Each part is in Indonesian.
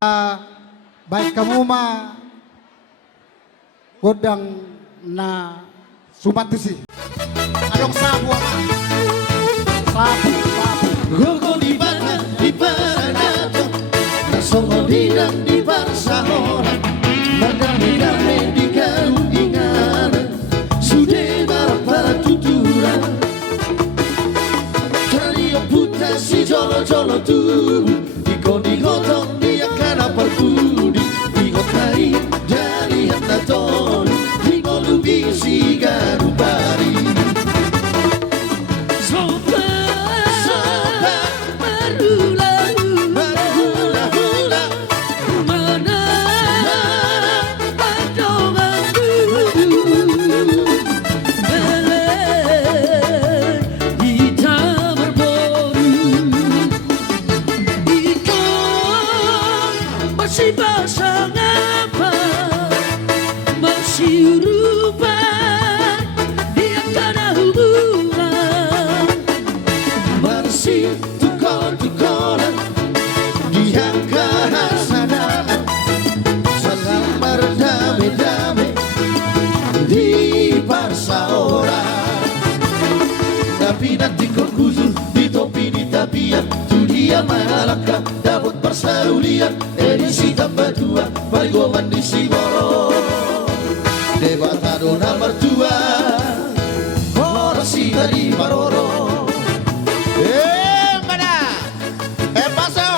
baik kamu mah godang na sumantusi adong sabu ama sabu Gogo di mana di Baranato Nasongo dinang di Barsahora Madame-dame di Galundingan Sude para tuturan Tali puta si jolo-jolo tu Di gotong dia kana perpudi Di gotai dari hataton Di golubi si garubari Masih pasang apa Masih rupa Dia kada hubungan Masih tukar-tukaran Dia kada sadar Salam berdame-dame Di Barsaora Tapi nanti kau khusus Di topi di tabiat Tu dia malaka Dapat persaulian Edisi tambah dua Parigoman di Simoro Debatado nomor dua Orasi dari Maroro Mana? Paso.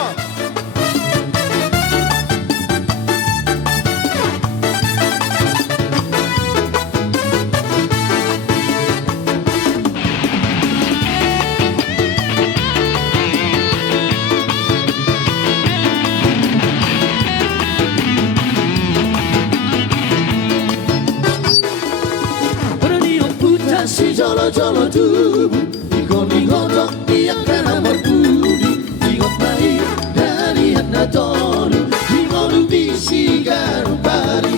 Si jolo-jolo tubuh Ikon-ikodok dia kena berbudi Ikot baik dari Hanatonu Ikonu bisi garubari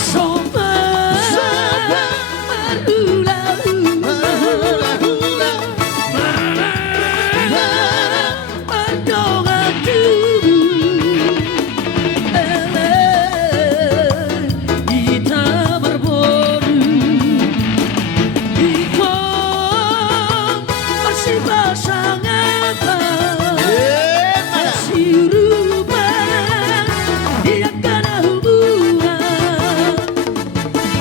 Sobat Marula-hula Mardongan tubuh Kita berbodu Masih pasang apa Masih rupa Dia kada hubungan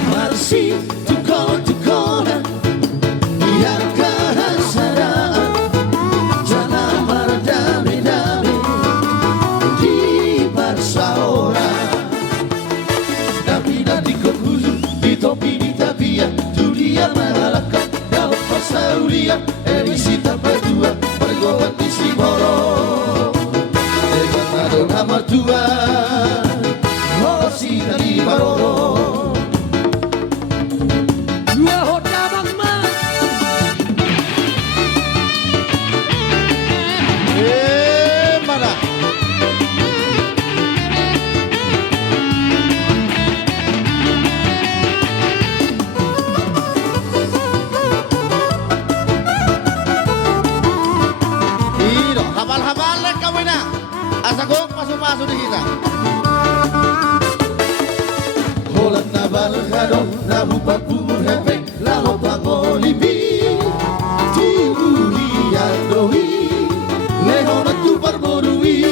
Masih tukar-tukaran Dia kada sadar Jangan berdame-dame Di Barsaora Tapi nanti kau khusus Di topi di tabiat Tu dia malaka Dapat persaulian Emisi tambah dua Pergoban di Simoro Debatado nomor dua Orasi dari Maroro Dua hoda magma Mana? Iro, habal-habal lek kamu na. Asa ko masuk-masuk di kita. Holat na balgado Na bupapur hepek Laho pangolibi Tibulian dohi Leho na tu parborui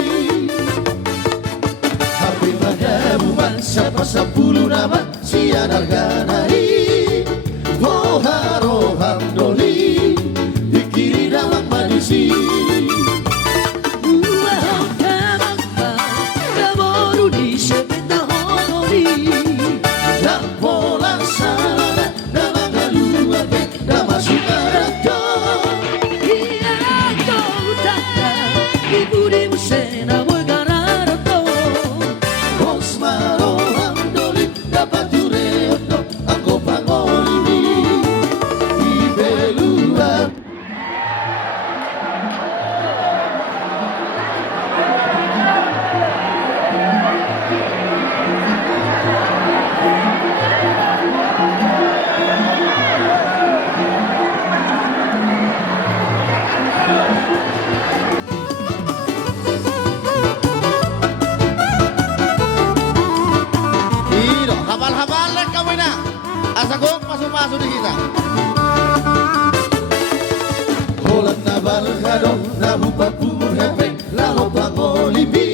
Happy magabuman Siapa 10 nama Sian arganai Boharo hamdoli Dikiri dalam manusia Madon na hupapu hepe la hopa ngolibi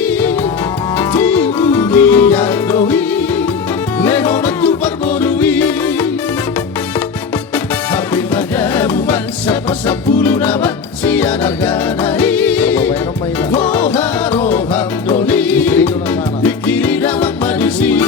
Tiburi yandoi lehona tu barborui Happy madamu mansa pasapulu nama siya narganai Voharo hamdoli Dikiri dalam manusia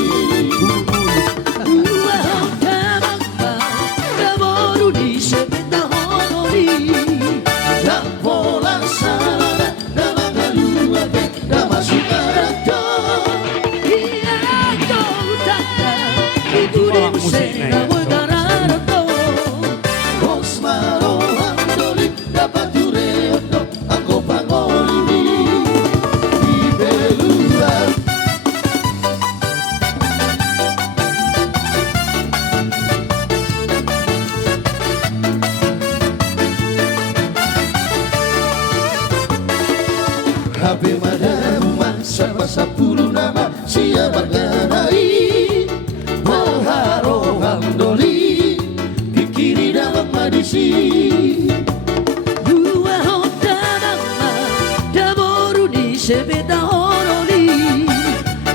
Happy madamu mangsa pasapulu nama siya berganai Maharo hamdoli Pikiri dalam madisi Dua hoda nama Damoru di sebeda horoli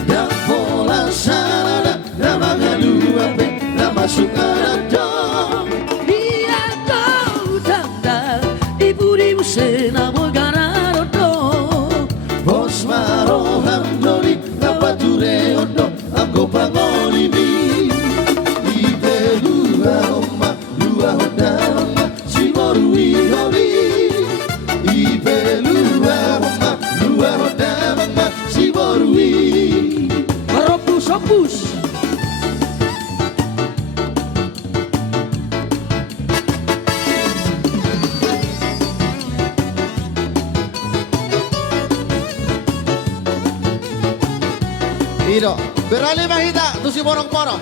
Dan pola sana nama ngadu ape nama sukarata Dia kau tanda Iburi musena mogararo Bos maro hamdoli Napature ondo Anggo pangolibi Ibe dua oma Dua hodama Si morui hori Ibe dua oma Dua hodama Si morui Maropus-opus Iro, beralih mahita, tu si borong-borong.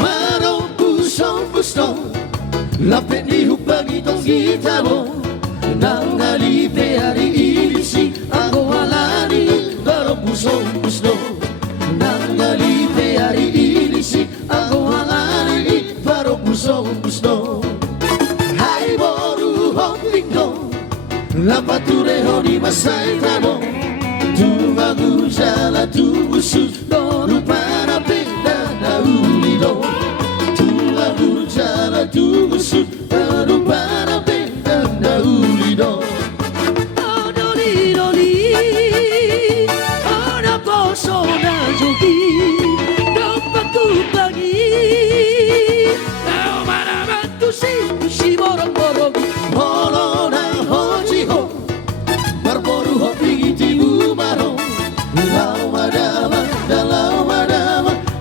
Maro pusong-pusong Lapet di hupagi tong gitaro Nang nalipe hari ini si Ako walani Maro pusong-pusong Nang nalipe hari ini si Ako walani Maro pusong-pusong Hai boru hopingno Lapature honi masai tano Tumagu jala tu usus Doru para penda na ulido Tumagu jala tu usus Doru para penda na ulido Oh doli doli Oh na poso na jogi Dopaku pagi Nao manamantu si borong-borong Holo na hoji ho Barboru ho pigi umaro Lau madama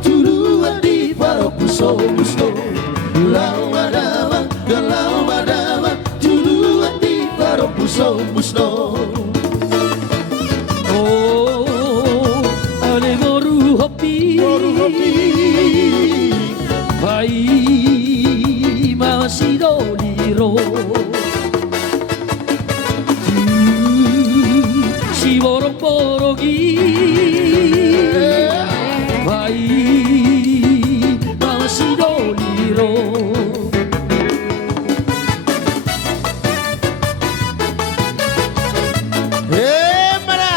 Tuduan di paro puso pusto Lau madama Tuduan di paro puso pusto Oh ale goru hopi Pai masidoliro Si borong-borogi Pai masidoliro Mana?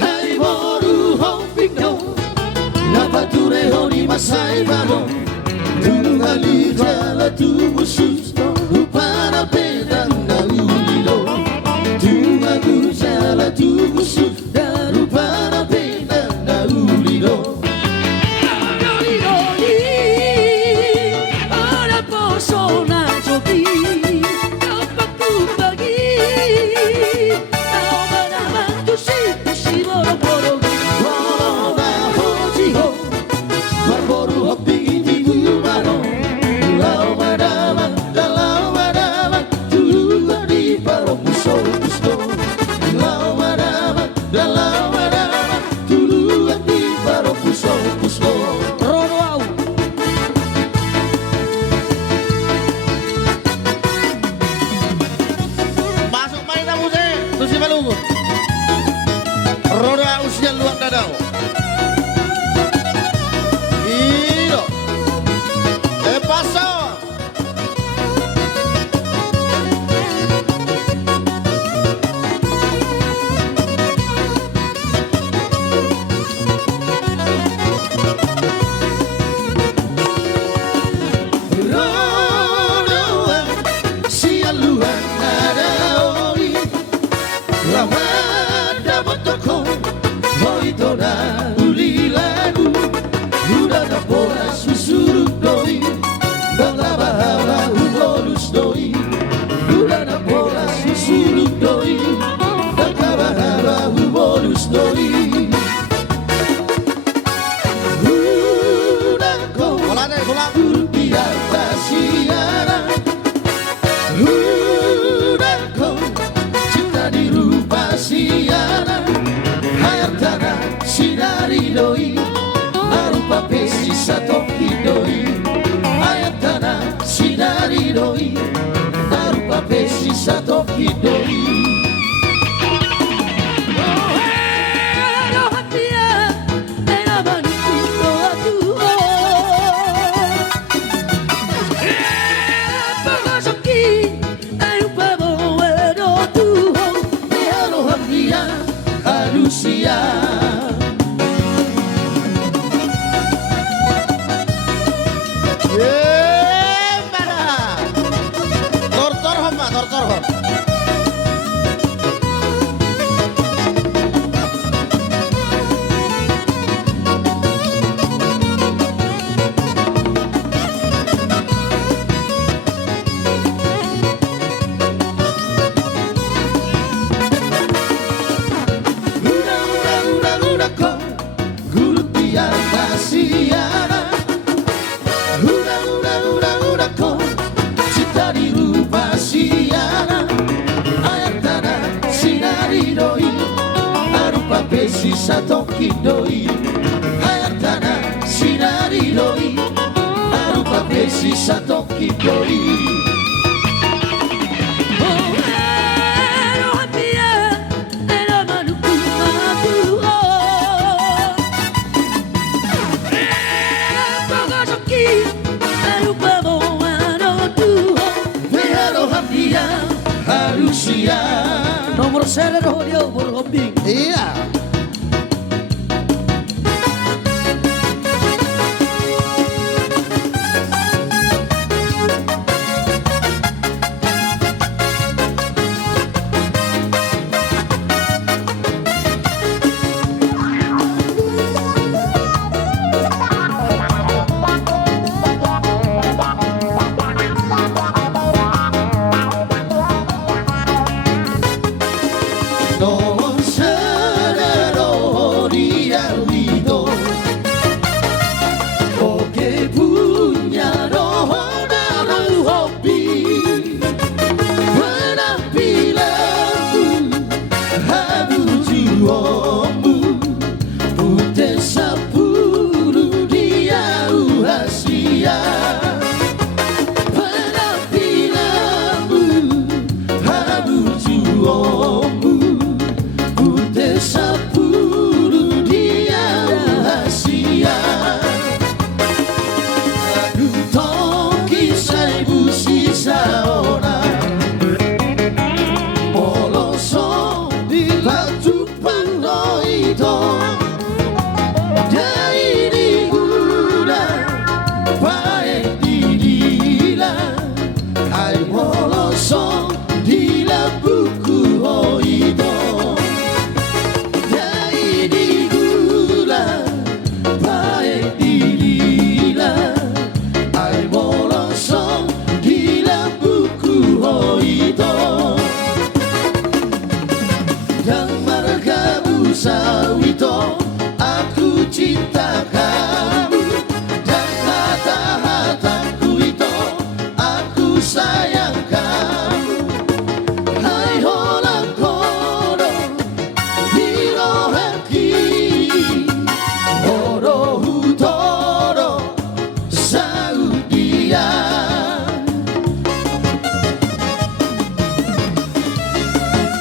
Hai boru hopingno Napature honi masai bano Tungali jala tu usus Upana pedang na ulido Tumagu jala tu usus Darupana pedang na ulido Doli doli Ora poso na jogi Dopaku pagi Nao manamantu si borong-borong Holo na hoji ho Barboru hoping di umaro Lau madama si Malungun. Roda usia luang dadau. Iro. Paso. Nomor saya dia berhobi. Iya.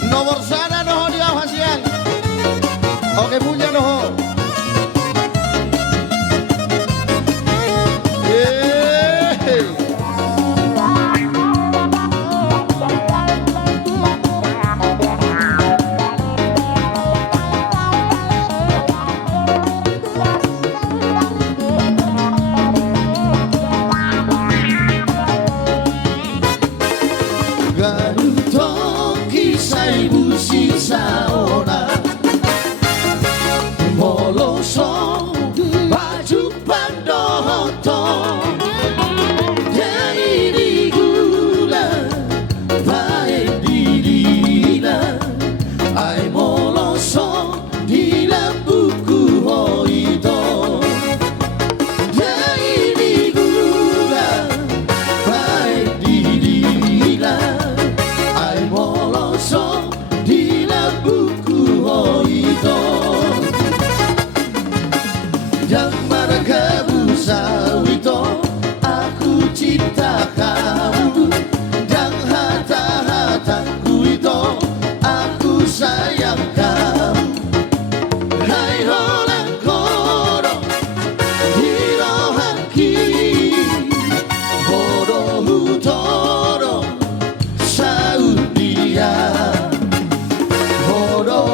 Nomor sana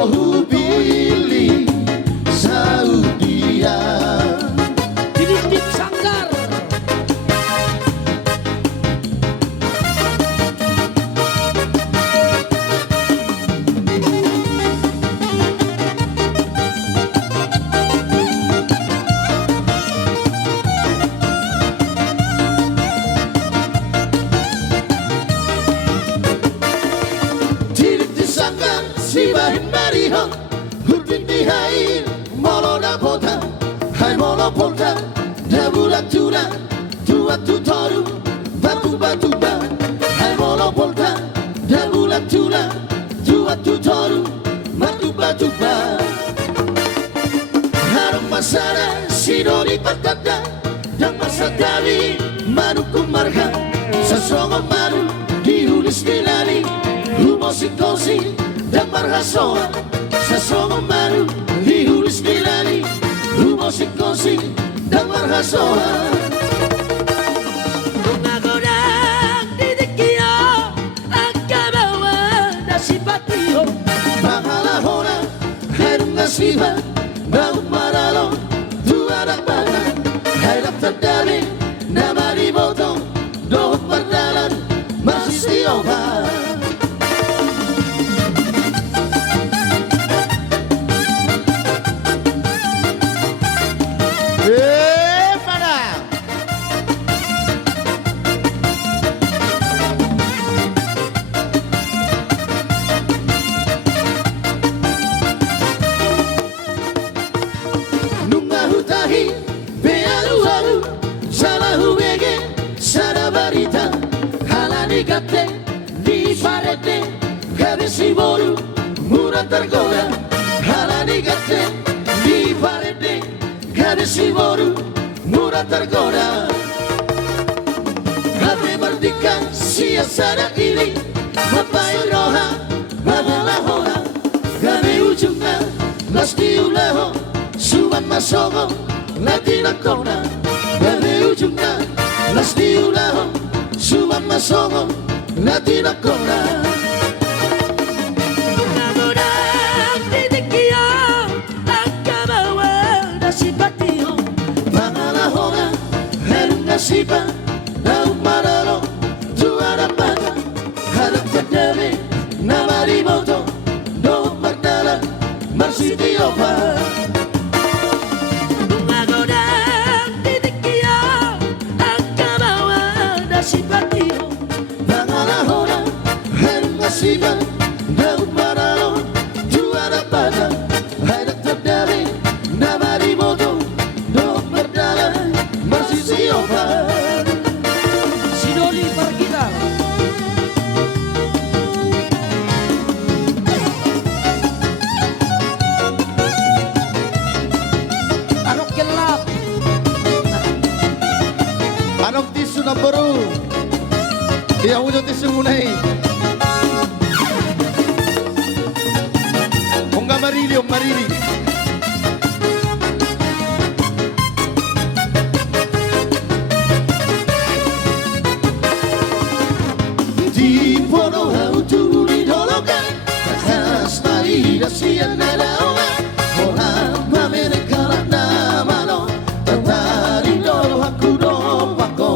hubili Saudia Didip Sanggar. Didip disangkan si bahin mariho Hurdin dihain molo na pota Hai molo pota Dabula tuna Tua tutoru Batu batu ba Hai molo pota Dabula tuna Tua tutoru Batu batu ba Harung masara Sidori patata Dan masa dari Manuku marga Sasongo maru Diulis dilani Humosikosi Dan marhasoa Sasongo maru Diulis dilani Humosikosi Dan marhasoa Nagodang didikio Akabawa nasipatio. Mahalahona Harum nasiba Bau maralo Tuara bana Hairap terdari Nama diboto Dohut berdalan Masih obat Padang. Nunga hutahi Bealu-alu Salahu bege Sada barita Halani kate Di parete Kabisi boru Murah tergoda Halani kate Di parete Kabisi boru Murah tergoda Hati merdeka Siasana ini Mapai roha Mabalah hora Kami ujungnya Lasti ulaho Suman masongo Latina kona Kami ujungnya Lasti ulaho Suman masongo Latina kona Nagodang didikio Akabawa nasipatio. Pangalahona Harum nasiba Daun maralo Tuara bana Harap terdiri Nama rimoto Dohut berdalan Marsiti obat Nagodang didikio Akabawa nasipatio. Pangalahona Harum nasiba Daun maralo Tuara bana Harap terdiri Nama rimoto Dohut berdalan Marsiti obat Sidoli Pargitar. Anok gelap. Anong tisu na baru? Iya ujo tisu munay. Ongga marili, ong marili. Di pono hautu di dolokan Tahas maida sian nalawa Mola mamere kalana mano Tatari dolo hakudo pako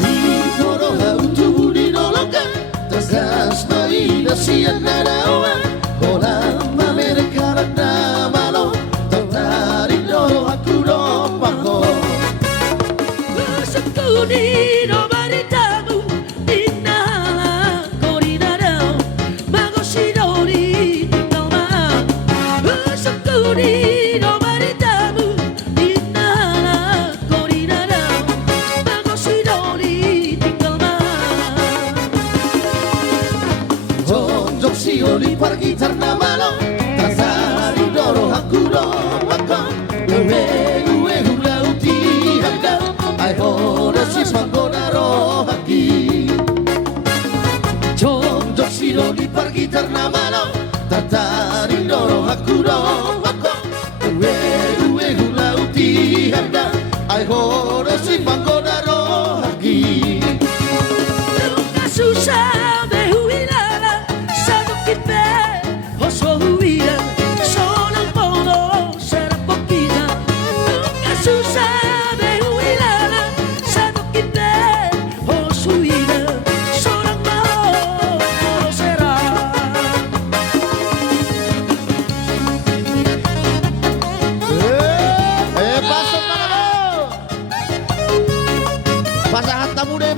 Di pono hautu di dolokan Tahas maida sian nalawa Mola mamere kalana mano Tatari dolo hakudo pako Sekuni no baritamu Dinala korinarau Magoshidori tinggal ma Sekuni no baritamu Dinala korinarau Magoshidori tinggal ma Jonjok sioli pargitar namalo Tatari doro hakudo maka Uwe uwe hulauti handa Ai hora si spangonaro haki Jonjok sioli pargitar namalo Tatari doro hakudo maka Uwe uwe hulauti handa Ai hora si spangonaro haki Nunca susah de jubilar Satu kipe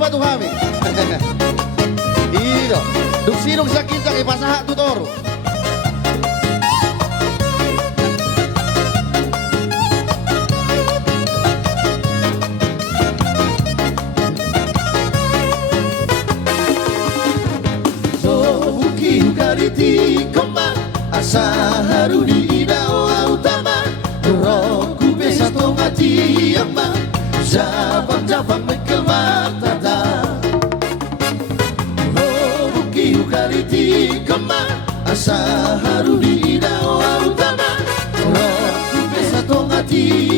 batu kami. Iyo, duk sinong sakit kang ipasaha tutoro. Sobuki ukariti koma asa haruni idao utama roku besa tongati yama Zabang-zabang mekelmar tata Sobuki ukariti koma asa haruni idao utama roku besa tongati